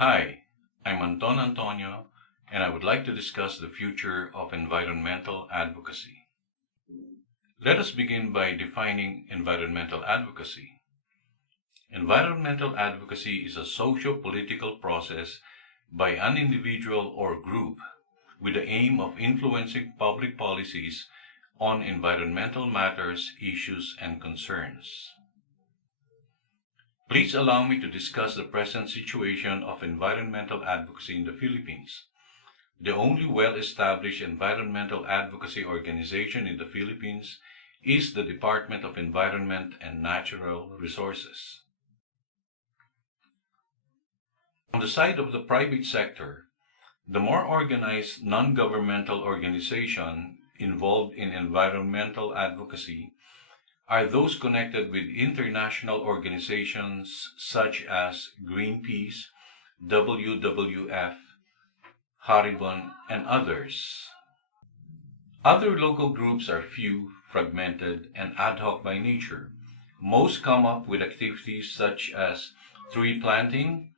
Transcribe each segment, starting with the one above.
Hi, I'm Antonio, and I would like to discuss the future of environmental advocacy. Let us begin by defining environmental advocacy. Environmental advocacy is a socio-political process by an individual or group with the aim of influencing public policies on environmental matters, issues, and concerns. Please allow me to discuss the present situation of environmental advocacy in the Philippines. The only well-established environmental advocacy organization in the Philippines is the Department of Environment and Natural Resources. On the side of the private sector, the more organized non-governmental organization involved in environmental advocacy are those connected with international organizations such as Greenpeace, WWF, Haribon, and others. Other local groups are few, fragmented, and ad hoc by nature. Most come up with activities such as tree planting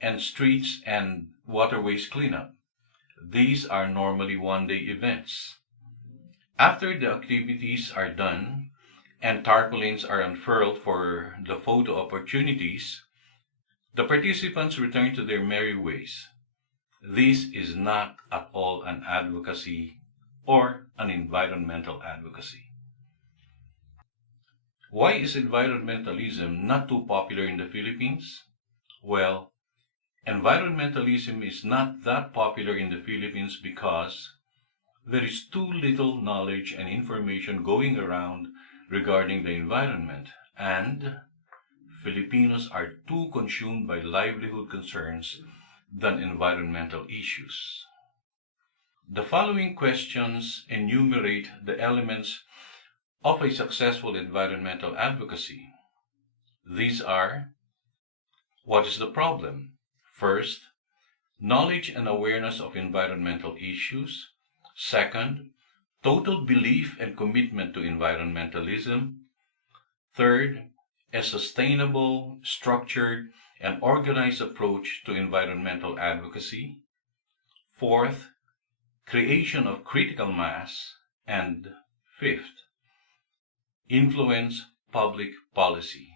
and streets and waterways cleanup. These are normally one-day events. After the activities are done and tarpaulins are unfurled for the photo opportunities, the participants return to their merry ways. This is not at all an advocacy or an environmental advocacy. Why is environmentalism not too popular in the Philippines? Well, environmentalism is not that popular in the Philippines because there is too little knowledge and information going around regarding the environment, and Filipinos are too consumed by livelihood concerns than environmental issues. The following questions enumerate the elements of a successful environmental advocacy. These are: what is the problem? First, knowledge and awareness of environmental issues. Second, total belief and commitment to environmentalism. Third, a sustainable, structured, and organized approach to environmental advocacy. Fourth, creation of critical mass. And fifth, influence public policy.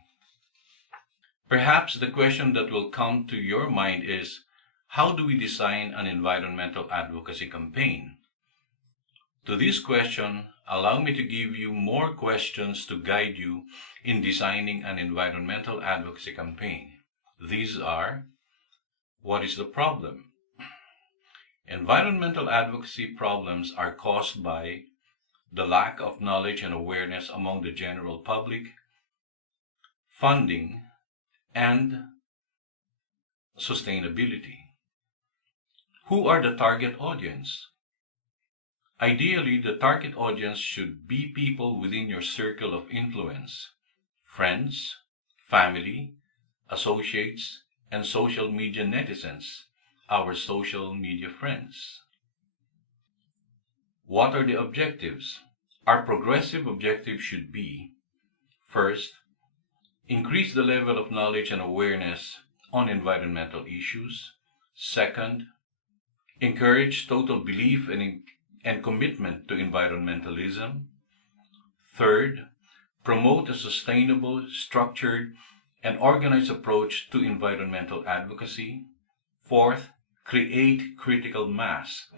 Perhaps the question that will come to your mind is, how do we design an environmental advocacy campaign? To this question, allow me to give you more questions to guide you in designing an environmental advocacy campaign. These are: what is the problem? Environmental advocacy problems are caused by the lack of knowledge and awareness among the general public, funding, and sustainability. Who are the target audience? Ideally, the target audience should be people within your circle of influence: friends, family, associates, and social media netizens, our social media friends. What are the objectives? Our progressive objective should be: first, increase the level of knowledge and awareness on environmental issues. Second, encourage total belief and commitment to environmentalism. Third, promote a sustainable, structured, and organized approach to environmental advocacy. Fourth, create critical mass.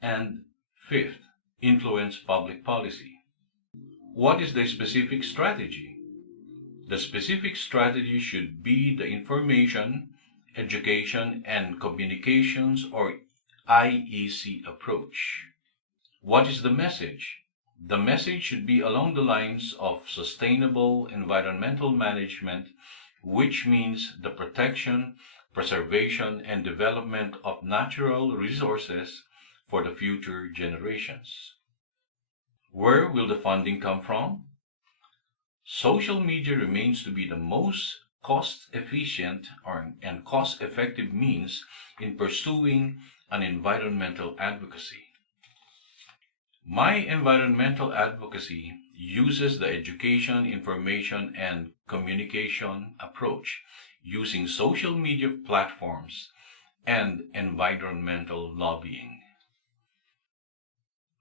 And fifth, influence public policy. What is the specific strategy? The specific strategy should be the information, education, and communications, or IEC approach. What is the message? The message should be along the lines of sustainable environmental management, which means the protection, preservation, and development of natural resources for the future generations. Where will the funding come from? Social media remains to be the most cost-efficient and cost-effective means in pursuing an environmental advocacy. My environmental advocacy uses the education, information, and communication approach using social media platforms and environmental lobbying.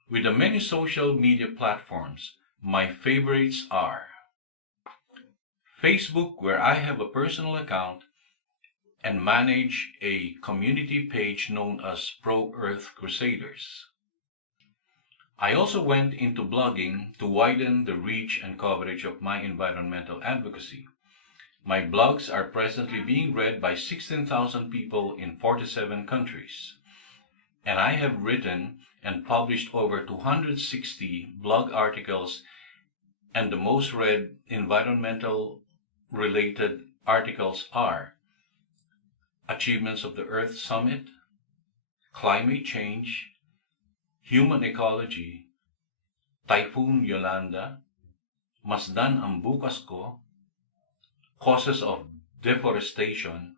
With the many social media platforms, my favorites are Facebook, where I have a personal account and manage a community page known as Pro-Earth Crusaders. I also went into blogging to widen the reach and coverage of my environmental advocacy. My blogs are presently being read by 16,000 people in 47 countries, and I have written and published over 260 blog articles, and the most read environmental related articles are Achievements of the Earth Summit, Climate Change, Human Ecology, Typhoon Yolanda, Masdan ang Bukas Ko, Causes of Deforestation,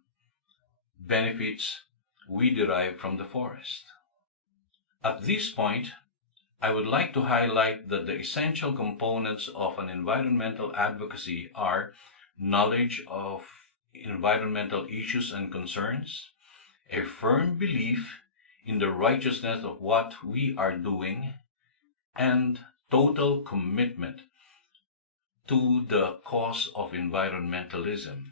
Benefits we derive from the forest. At this point, I would like to highlight that the essential components of an environmental advocacy are knowledge of environmental issues and concerns, a firm belief in the righteousness of what we are doing, and total commitment to the cause of environmentalism.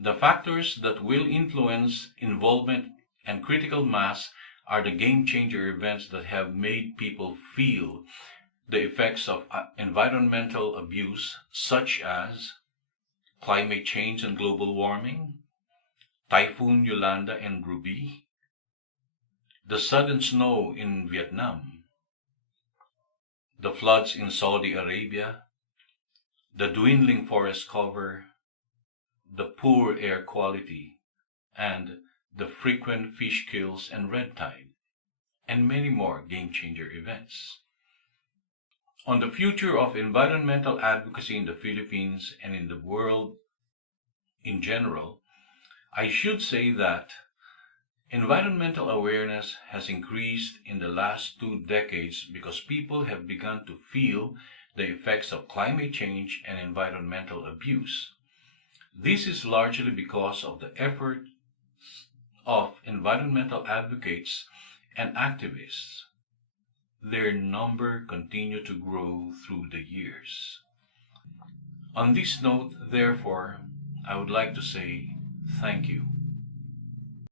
The factors that will influence involvement and critical mass are the game-changer events that have made people feel the effects of environmental abuse, such as climate change and global warming, Typhoon Yolanda and Ruby, the sudden snow in Vietnam, the floods in Saudi Arabia, the dwindling forest cover, the poor air quality, and the frequent fish kills and red tide, and many more game-changer events. On the future of environmental advocacy in the Philippines and in the world in general, I should say that environmental awareness has increased in the last 2 decades because people have begun to feel the effects of climate change and environmental abuse. This is largely because of the efforts of environmental advocates and activists. Their number continued to grow through the years. On this note, therefore, I would like to say thank you.